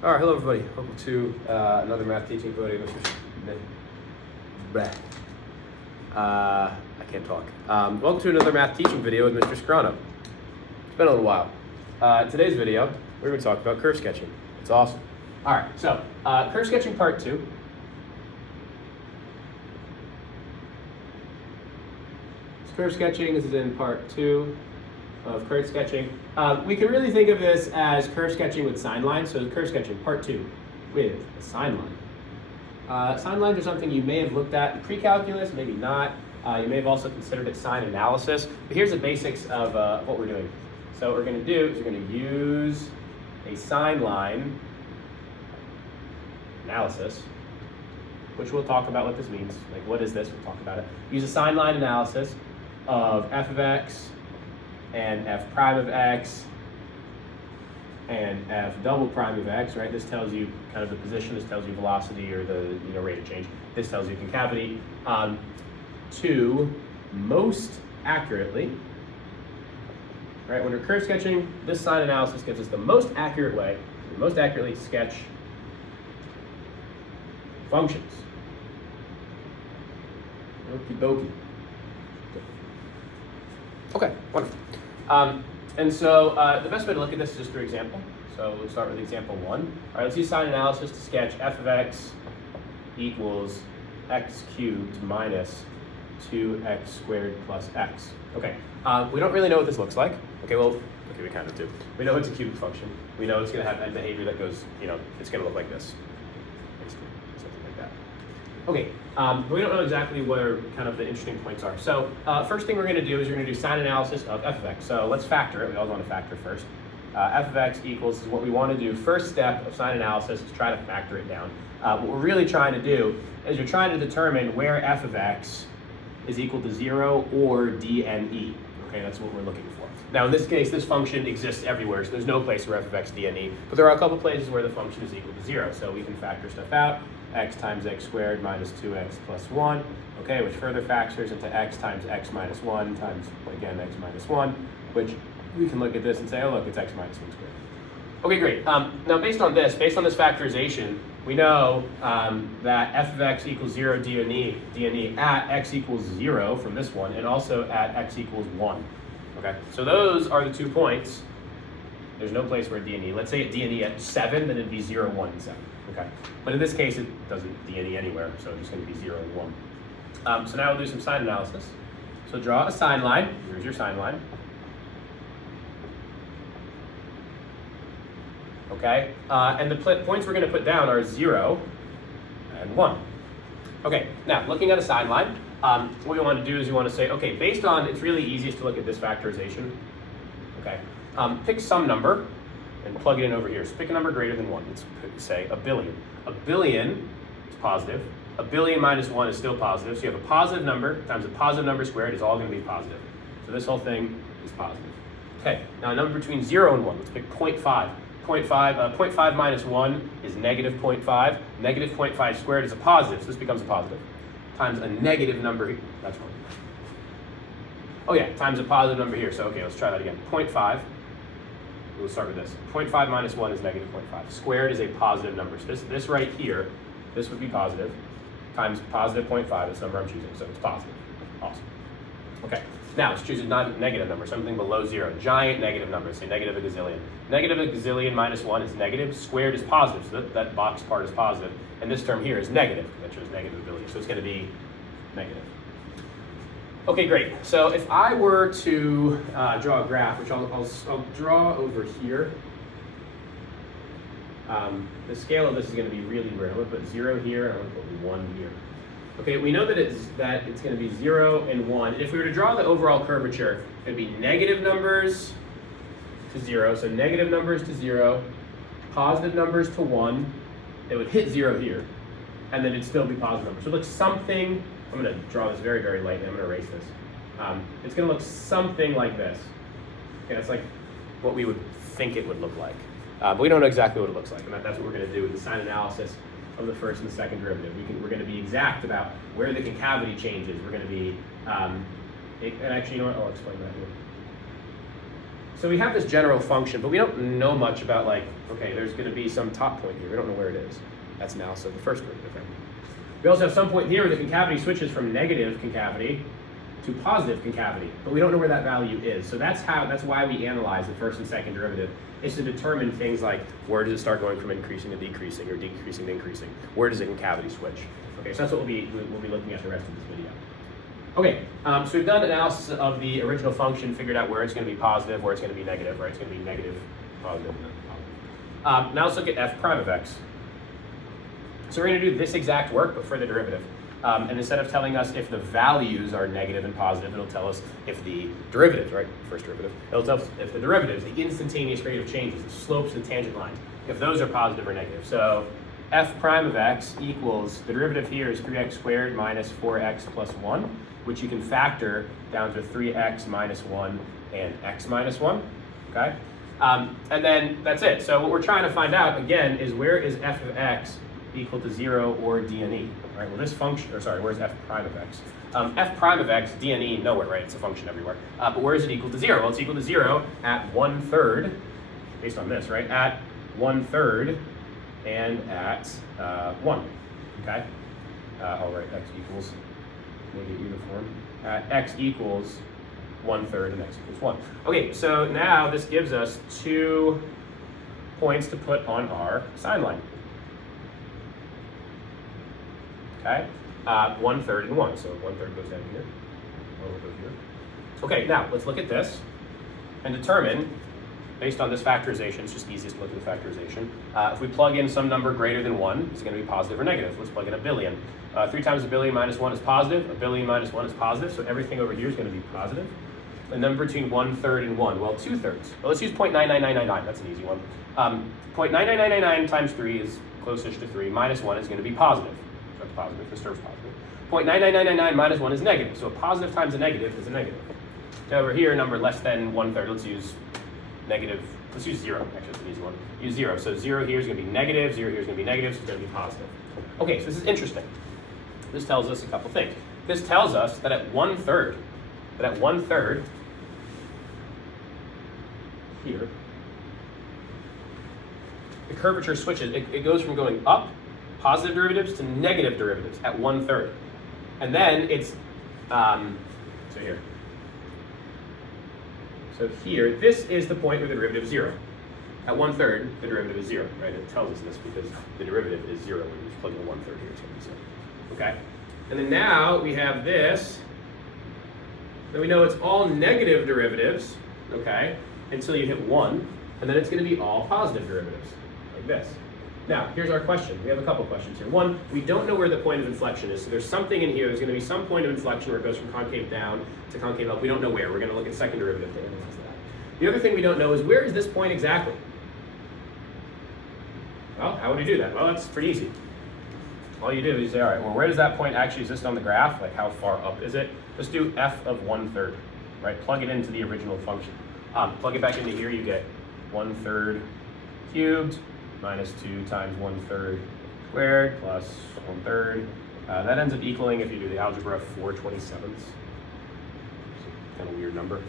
All right, hello everybody. Welcome to another math teaching video. I can't talk. Welcome to another math teaching video with Mr. Scrano. It's been a little while. Today's video, we're going to talk about curve sketching. It's awesome. All right, so curve sketching part 2. Curve sketching, this is in part 2 of curve sketching. We can really think of this as curve sketching with sign lines. So curve sketching part 2 with a sign line. Sign lines are something you may have looked at in pre-calculus, maybe not. You may have also considered it sign analysis. But here's the basics of what we're doing. So what we're going to do is we're going to use a sign line analysis, which we'll talk about what this means. Like, what is this? We'll talk about it. Use a sign line analysis of f of x and f prime of x and f double prime of x, right? This tells you kind of the position, this tells you velocity or the rate of change. This tells you concavity. To most accurately, right? When we're curve sketching, this sign analysis gives us the most accurate way to most accurately sketch functions. Okie dokie. Okay, wonderful. And so the best way to look at this is just through example. So we'll start with example 1. All right, let's use sign analysis to sketch f of x equals x cubed minus 2x squared plus x. Okay, we don't really know what this looks like. Okay, we kind of do. We know it's a cubic function. We know it's going to have end behavior that goes, it's going to look like this. Basically, something like that. Okay, but we don't know exactly where kind of the interesting points are. So first thing we're going to do is we're going to do sign analysis of f of x. So let's factor it. We always want to factor first. F of x equals is what we want to do. First step of sign analysis is try to factor it down. What we're really trying to do is you're trying to determine where f of x is equal to 0 or dne. Okay, that's what we're looking for. Now in this case, this function exists everywhere, so there's no place where f of x dne, but there are a couple places where the function is equal to 0, so we can factor stuff out. X times x squared minus 2x plus 1, okay, which further factors into x times x minus 1 times, again, x minus 1, which we can look at this and say, oh look, it's x minus 1 squared. Okay, great. Now based on this factorization, we know that f of x equals 0 dne at x equals 0 from this one, and also at x equals 1. Okay, so those are the 2 points. There's no place where dne. Let's say at dne at 7, then it'd be 0, 1, and 7. Okay, but in this case, it doesn't dne anywhere, so it's just going to be 0 and 1. So now we'll do some sign analysis. So draw a sign line. Here's your sign line. Okay, and the points we're going to put down are 0 and 1. Okay, now looking at a sign line, what we want to do is we want to say, okay, based on, it's really easiest to look at this factorization. Okay, pick some number and plug it in over here. So pick a number greater than 1. Let's say a billion. A billion is positive. A billion minus 1 is still positive. So you have a positive number times a positive number squared is all going to be positive. So this whole thing is positive. Okay, now a number between 0 and 1. Let's pick 0.5. 0.5 minus 1 is negative 0.5. Negative 0.5 squared is a positive, so this becomes a positive. Times a negative number, that's 1. Oh yeah, times a positive number here. So okay, let's try that again. 0.5, we'll start with this. 0.5 minus 1 is negative 0.5. Squared is a positive number. So this right here, this would be positive, times positive 0.5, this number I'm choosing, so it's positive. Awesome. Okay, now let's choose a non-negative number, something below 0. Giant negative number, say negative a gazillion. Negative a gazillion minus 1 is negative, squared is positive, so that box part is positive, and this term here is negative, that shows negative a billion, so it's going to be negative. Okay, great. So if I were to draw a graph, which I'll draw over here, the scale of this is going to be really weird. I'm going to put 0 here, and I'm going to put 1 here. Okay, we know that it's going to be 0 and 1. And if we were to draw the overall curvature, it would be negative numbers to 0. So negative numbers to 0, positive numbers to 1. It would hit 0 here, and then it'd still be positive numbers. So it looks something, I'm going to draw this very, very lightly. I'm going to erase this. It's going to look something like this. Okay, that's like what we would think it would look like. But we don't know exactly what it looks like, and that's what we're going to do with the sign analysis of the first and the second derivative. We're going to be exact about where the concavity changes. We're going to be, and actually, you know what? I'll explain that here. So we have this general function, but we don't know much about like, okay, there's going to be some top point here. We don't know where it is. That's analysis of the first derivative. Right? We also have some point here where the concavity switches from negative concavity to positive concavity, but we don't know where that value is. So that's why we analyze the first and second derivative, is to determine things like where does it start going from increasing to decreasing or decreasing to increasing? Where does the concavity switch? Okay, so that's what we'll be looking at the rest of this video. Okay, so we've done analysis of the original function, figured out where it's going to be positive, where it's going to be negative, right? It's going to be negative, positive, and then positive. Now let's look at f prime of x. So we're going to do this exact work, but for the derivative. And instead of telling us if the values are negative and positive, it'll tell us if the derivatives, right, first derivative, it'll tell us if the derivatives, the instantaneous rate of changes, the slopes and tangent lines, if those are positive or negative. So f prime of x equals, the derivative here is 3x squared minus 4x plus 1, which you can factor down to 3x minus 1 and x minus 1, okay? And then that's it. So what we're trying to find out, again, is where is f of x equal to 0 or d and e? All right, well this function, or sorry, where's f prime of x? F prime of x, d and e, nowhere, right? It's a function everywhere. But where is it equal to 0? Well, it's equal to 0 at 1/3, based on this, right? At 1/3 and at 1, okay? I'll write x equals, make it uniform. X equals 1/3 and x equals 1. Okay, so now this gives us 2 points to put on our sine line. Okay, 1/3 and 1, so 1/3 goes down here, 1 will go here. Okay, now let's look at this and determine, based on this factorization, it's just easiest to look at the factorization. If we plug in some number greater than 1, it's going to be positive or negative. Let's plug in a billion. 3 times a billion minus 1 is positive, a billion minus 1 is positive, so everything over here is going to be positive. The number between 1/3 and 1, well, 2/3. Well, let's use 0.99999, that's an easy one. 0.99999 times 3 is close-ish to 3, minus 1 is going to be positive. So that's positive, this term's positive. 0.99999 minus 1 is negative, so a positive times a negative is a negative. Now over here, number less than 1/3, let's use negative, let's use 0, actually it's an easy one. Use 0, so 0 here is going to be negative, 0 here is going to be negative, so it's going to be positive. Okay, so this is interesting. This tells us a couple things. This tells us that at 1/3, here, the curvature switches. It goes from going up, positive derivatives, to negative derivatives at 1/3. And then it's, so here. So here, this is the point where the derivative is 0. At 1/3, the derivative is 0, right? It tells us this because the derivative is 0 when you plug in 1/3 here, it's going to be 0. Okay? And then now we have this. Then we know it's all negative derivatives, okay, until you hit 1, and then it's going to be all positive derivatives, like this. Now, here's our question. We have a couple questions here. One, we don't know where the point of inflection is, so there's something in here. There's going to be some point of inflection where it goes from concave down to concave up. We don't know where. We're going to look at second derivative to analyze that. The other thing we don't know is where is this point exactly? Well, how would you do that? Well, that's pretty easy. All you do is say, all right, well, where does that point actually exist on the graph? Like, how far up is it? Let's do f of 1/3, right? Plug it into the original function. Plug it back into here, you get 1/3 cubed minus 2 times 1/3 squared plus 1/3. That ends up equaling, if you do the algebra, 4/27. Kind of a weird number.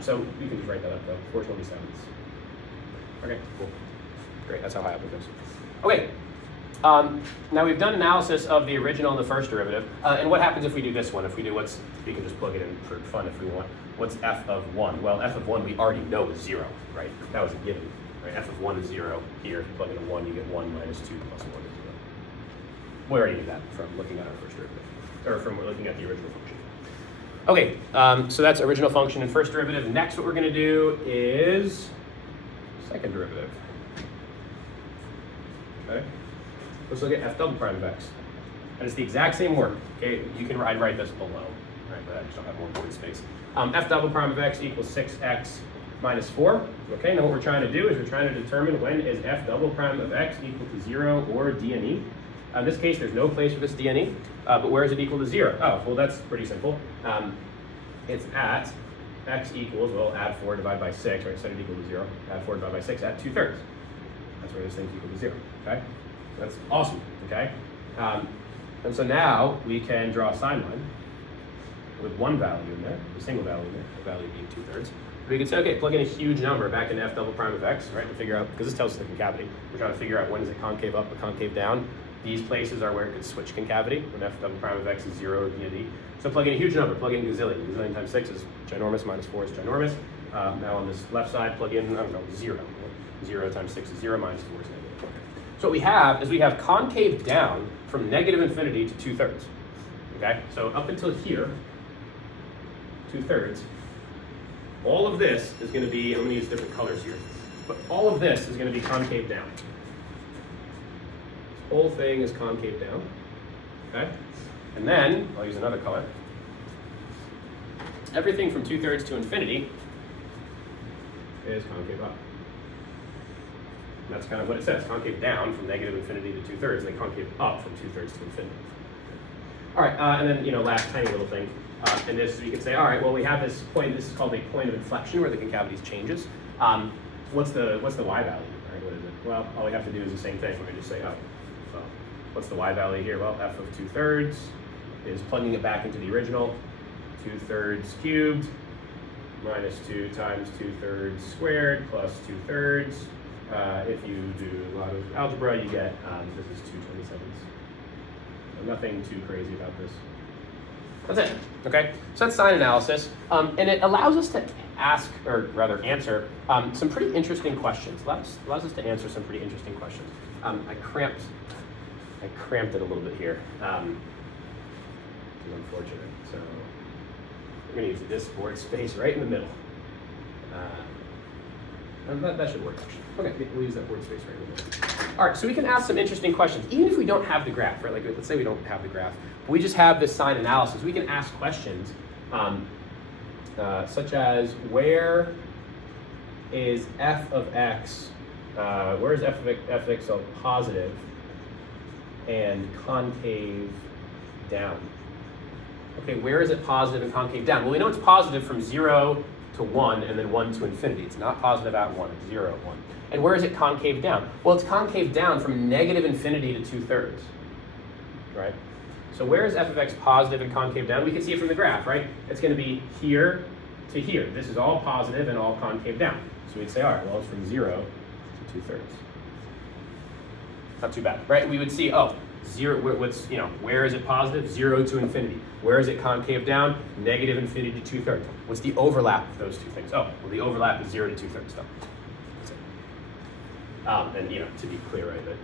So you can just write that up, though, 4/27. Okay, cool. Great, that's how high up it goes. Okay. Now we've done analysis of the original and the first derivative, and what happens if we do this one? If we do we can just plug it in for fun if we want. What's f of 1? Well, f of 1 we already know is 0, right? That was a given, right? F of 1 is 0. Here, if you plug in a 1, you get 1 minus 2 plus 1 is 0. We already knew that from looking at our first derivative, or from looking at the original function. Okay, so that's original function and first derivative. Next, what we're going to do is second derivative. Okay. Let's look at f double prime of x. And it's the exact same work. Okay, I'd write this below, right? But I just don't have more board space. F double prime of x equals 6x minus 4. Okay, now what we're trying to do is we're trying to determine when is f double prime of x equal to 0 or d and e. In this case, there's no place for this d and e, but where is it equal to 0? Oh, well, that's pretty simple. It's at x equals, well, add 4 divided by 6, right? Set it equal to 0. Add 4 divided by 6 at 2/3. That's where this thing's equal to 0, okay? That's awesome, okay? And so now we can draw a sine line with one value in there, a single value in there, the value being 2/3. We could say, okay, plug in a huge number back into f double prime of x, right, to figure out, because this tells us the concavity. We're trying to figure out when is it concave up or concave down. These places are where it could switch concavity, when f double prime of x is 0 or d. So plug in a huge number, plug in gazillion. Gazillion times 6 is ginormous, minus 4 is ginormous. Now on this left side, plug in, I don't know, 0. 0 times 6 is 0, minus 4 is negative. Okay. So what we have is we have concave down from negative infinity to 2/3. Okay, so up until here, 2/3, all of this is going to be, I'm going to use different colors here, but all of this is going to be concave down. This whole thing is concave down, okay? And then, I'll use another color, everything from 2/3 to infinity is concave up. And that's kind of what it says, concave down from negative infinity to 2/3, and then concave up from 2/3 to infinity. All right, and then, last tiny little thing. In this, we could say, all right, well, we have this point. This is called a point of inflection, where the concavity changes. What's the y value? Right? What is it? Well, all we have to do is the same thing. We're going to just say, oh, so what's the y value here? Well, f of 2/3 is plugging it back into the original. 2/3 cubed minus 2 times 2/3 squared plus 2/3. If you do a lot of algebra, you get this is 2/27. Nothing too crazy about this. That's it, okay? So that's sign analysis, and it allows us to ask, or rather answer, some pretty interesting questions. Allows us to answer some pretty interesting questions. I cramped it a little bit here, which is unfortunate. So we're gonna use this board space right in the middle. That should work, actually. Okay, we'll use that board space right in the middle. All right, so we can ask some interesting questions, even if we don't have the graph, right? Like, let's say we don't have the graph, but we just have this sign analysis. We can ask questions such as, where is f of x, where is f of x so positive and concave down? Okay, where is it positive and concave down? Well, we know it's positive from 0 to 1 and then 1 to infinity. It's not positive at 1, it's 0 at 1. And where is it concave down? Well, it's concave down from negative infinity to 2/3, right? So where is f of x positive and concave down? We can see it from the graph, right? It's going to be here to here. This is all positive and all concave down. So we'd say, all right, well, it's from 0 to 2/3. Not too bad, right? We would see, oh, 0, where is it positive? 0 to infinity. Where is it concave down? Negative infinity to 2/3. What's the overlap of those two things? Oh, well, the overlap is 0 to 2/3 stuff. And to be clear, right, that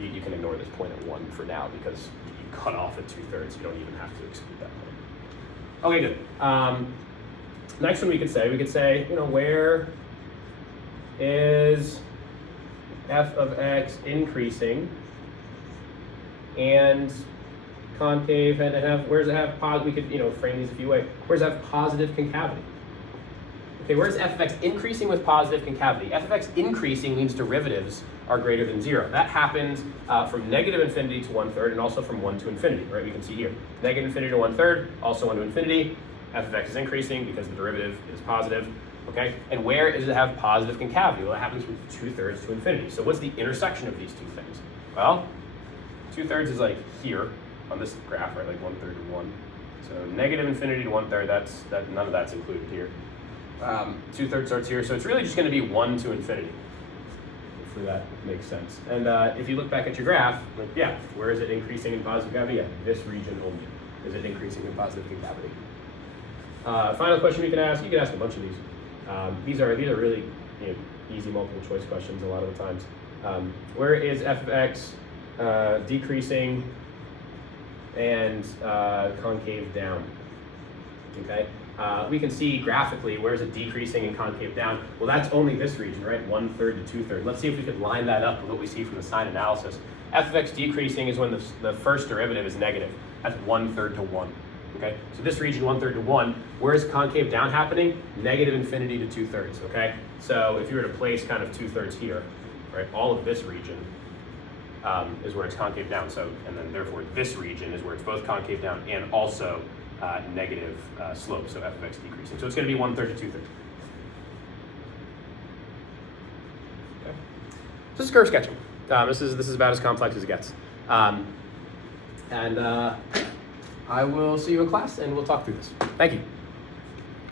you can ignore this point at 1 for now, because you cut off at 2/3. You don't even have to exclude that point. Okay, good. Next one we could say, where is f of x increasing and concave, and where does it have positive? We could frame these a few ways. Where does it have positive concavity? Okay, where's f of x increasing with positive concavity? F of x increasing means derivatives are greater than 0. That happens from negative infinity to 1/3 and also from 1 to infinity, right? We can see here. Negative infinity to 1/3, also 1 to infinity. F of x is increasing because the derivative is positive, okay? And where does it have positive concavity? Well, it happens from 2/3 to infinity. So what's the intersection of these two things? Well, 2/3 is like here on this graph, right? Like 1/3 to 1. So negative infinity to 1/3, none of that's included here. 2/3 starts here, so it's really just going to be 1 to infinity. Hopefully that makes sense. And if you look back at your graph, where is it increasing in positive concavity? Yeah, this region only is it increasing in positive concavity. Final question you can ask a bunch of these. These are really easy multiple choice questions a lot of the times. Where is f of x decreasing and concave down? Okay. We can see graphically where is it decreasing and concave down. Well, that's only this region, right? 1/3 to 2/3. Let's see if we could line that up with what we see from the sign analysis. F of x decreasing is when the first derivative is negative. That's 1/3 to 1. Okay, so this region 1/3 to 1. Where is concave down happening? Negative infinity to 2/3. Okay, so if you were to place kind of 2/3 here, right? All of this region is where it's concave down. So, and then therefore this region is where it's both concave down and also negative slope, so f of x decreasing. So it's going to be 1/3 to 2/3. Okay. So this is curve sketching. This is about as complex as it gets. And I will see you in class, and we'll talk through this. Thank you.